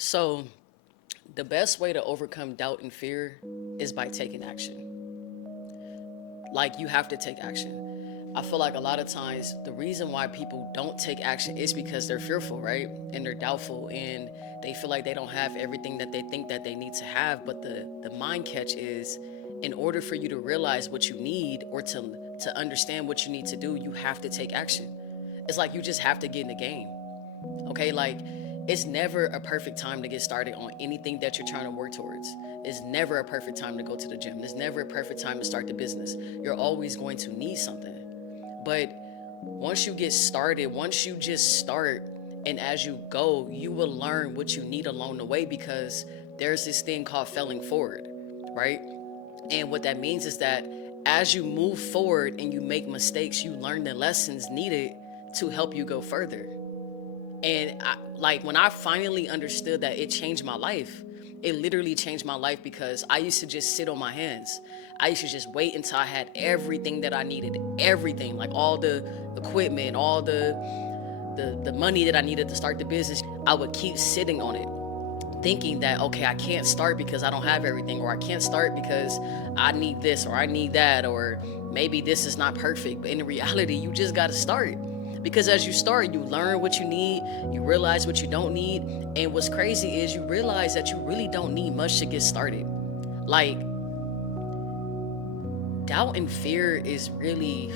So, the best way to overcome doubt and fear is by taking action. Like, you have to take action. I feel like a lot of times the reason why people don't take action is because they're fearful, right? And they're doubtful and they feel like they don't have everything that they think that they need to have. But the mind catch is, in order for you to realize what you need or to understand what you need to do, you have to take action. It's like you just have to get in the game. Okay, like it's never a perfect time to get started on anything that you're trying to work towards. It's never a perfect time to go to the gym. There's never a perfect time to start the business. You're always going to need something. But once you get started, once you just start, and as you go, you will learn what you need along the way because there's this thing called failing forward, right? And what that means is that as you move forward and you make mistakes, you learn the lessons needed to help you go further. And like when I finally understood that, it changed my life. It literally changed my life because I used to just sit on my hands. I used to just wait until I had everything that I needed, everything, like all the equipment, all the money that I needed to start the business. I would keep sitting on it, thinking that, okay, I can't start because I don't have everything, or I can't start because I need this or I need that, or maybe this is not perfect. But in reality, you just got to start. Because as you start, you learn what you need, you realize what you don't need. And what's crazy is you realize that you really don't need much to get started. Like, doubt and fear is really,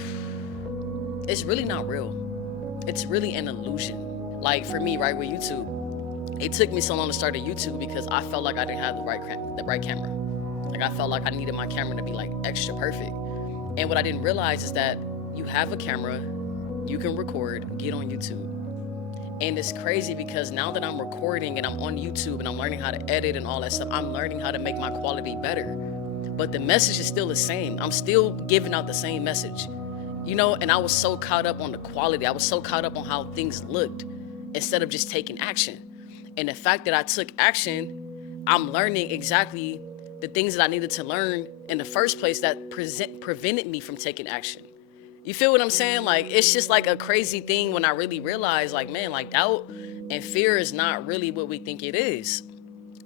it's really not real. It's really an illusion. Like for me, right, with YouTube, it took me so long to start a YouTube because I felt like I didn't have the right camera. Like I felt like I needed my camera to be like extra perfect. And what I didn't realize is that you have a camera, you can record, get on YouTube. And it's crazy because now that I'm recording and I'm on YouTube and I'm learning how to edit and all that stuff, I'm learning how to make my quality better. But the message is still the same. I'm still giving out the same message. And I was so caught up on the quality. I was so caught up on how things looked instead of just taking action. And the fact that I took action, I'm learning exactly the things that I needed to learn in the first place that prevented me from taking action. You feel what I'm saying? Like, it's just like a crazy thing when I really realize, like, man, like doubt and fear is not really what we think it is.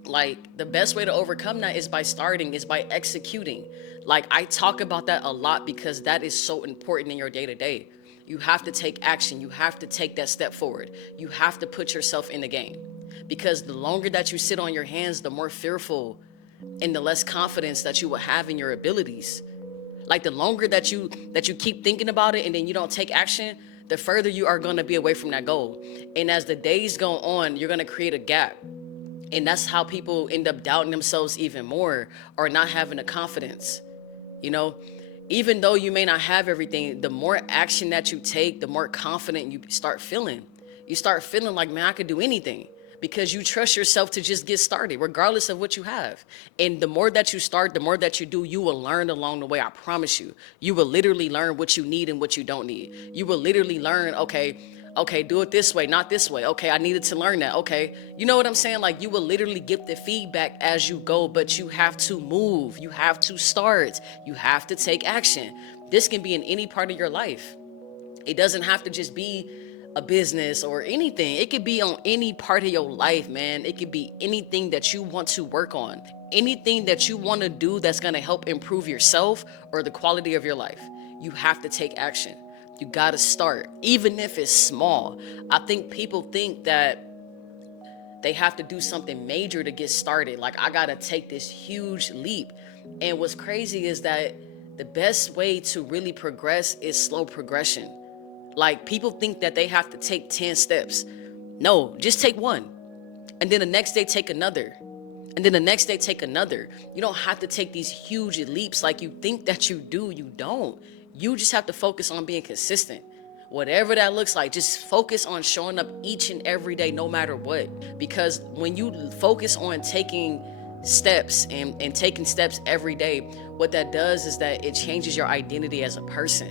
Like, the best way to overcome that is by starting, is by executing. Like, I talk about that a lot because that is so important in your day to day. You have to take action. You have to take that step forward. You have to put yourself in the game. Because the longer that you sit on your hands, the more fearful and the less confidence that you will have in your abilities. Like the longer that you keep thinking about it and then you don't take action, the further you are going to be away from that goal. And as the days go on, you're going to create a gap. And that's how people end up doubting themselves even more or not having the confidence. You know, even though you may not have everything, the more action that you take, the more confident you start feeling. You start feeling like, man, I could do anything because you trust yourself to just get started, regardless of what you have. And the more that you start, the more that you do, you will learn along the way. I promise you. You will literally learn what you need and what you don't need. You will literally learn, okay, do it this way, not this way. Okay, I needed to learn that. Okay, you know what I'm saying? Like, you will literally get the feedback as you go, but you have to move. You have to start. You have to take action. This can be in any part of your life. It doesn't have to just be a business or anything. It could be on any part of your life, man. It could be anything that you want to work on, anything that you want to do that's going to help improve yourself or the quality of your life. You have to take action. You got to start, even if it's small. I think people think that they have to do something major to get started. Like, I got to take this huge leap. And what's crazy is that the best way to really progress is slow progression. Like, people think that they have to take 10 steps. No, just take one. And then the next day, take another. And then the next day, take another. You don't have to take these huge leaps like you think that you do. You don't. You just have to focus on being consistent. Whatever that looks like, just focus on showing up each and every day, no matter what. Because when you focus on taking steps and taking steps every day, what that does is that it changes your identity as a person.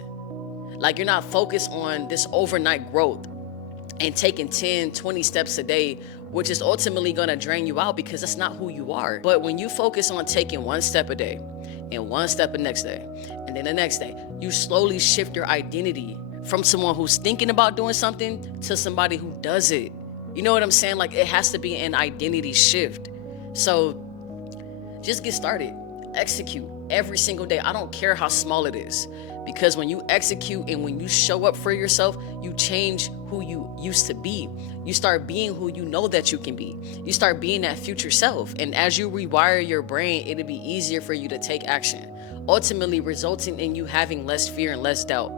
Like, you're not focused on this overnight growth and taking 10, 20 steps a day, which is ultimately going to drain you out because that's not who you are. But when you focus on taking one step a day and one step the next day, and then the next day, you slowly shift your identity from someone who's thinking about doing something to somebody who does it. You know what I'm saying? Like, it has to be an identity shift. So just get started. Execute every single day. I don't care how small it is. Because when you execute and when you show up for yourself, you change who you used to be. You start being who you know that you can be. You start being that future self. And as you rewire your brain, it'll be easier for you to take action, ultimately resulting in you having less fear and less doubt.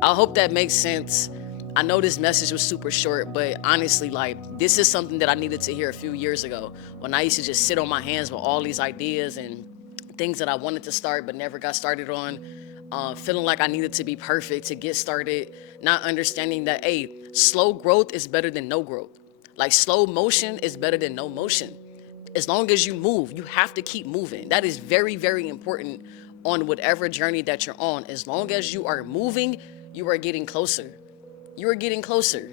I hope that makes sense. I know this message was super short, but honestly, like, this is something that I needed to hear a few years ago when I used to just sit on my hands with all these ideas and things that I wanted to start but never got started on. Feeling like I needed to be perfect to get started, not understanding that, hey, slow growth is better than no growth. Like, slow motion is better than no motion. As long as you move, you have to keep moving. That is very, very important on whatever journey that you're on. As long as you are moving, you are getting closer. You are getting closer.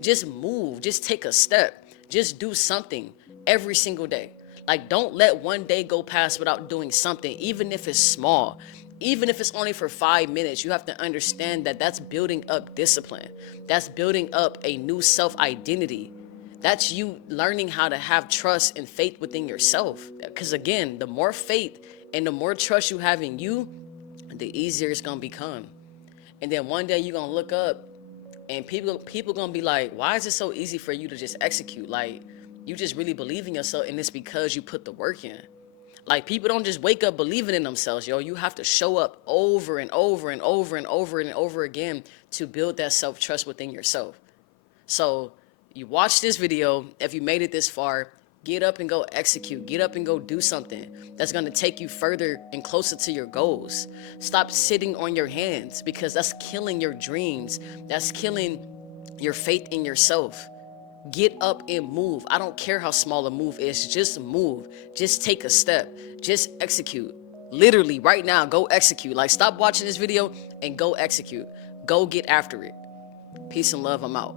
Just move, just take a step, just do something every single day. Like, don't let one day go past without doing something, even if it's small. Even if it's only for 5 minutes, you have to understand that that's building up discipline. That's building up a new self-identity. That's you learning how to have trust and faith within yourself. Because again, the more faith and the more trust you have in you, the easier it's gonna become. And then one day you're gonna look up and people gonna be like, why is it so easy for you to just execute? Like, you just really believe in yourself, and it's because you put the work in. Like, people don't just wake up believing in themselves, yo. You have to show up over and over and over and over and over again to build that self-trust within yourself. So you watch this video, if you made it this far, get up and go execute. Get up and go do something that's going to take you further and closer to your goals. Stop sitting on your hands, because that's killing your dreams. That's killing your faith in yourself. Get up and move. I don't care how small a move is. Just move. Just take a step. Just execute. Literally right now, go execute. Like, stop watching this video and go execute. Go get after it. Peace and love. I'm out.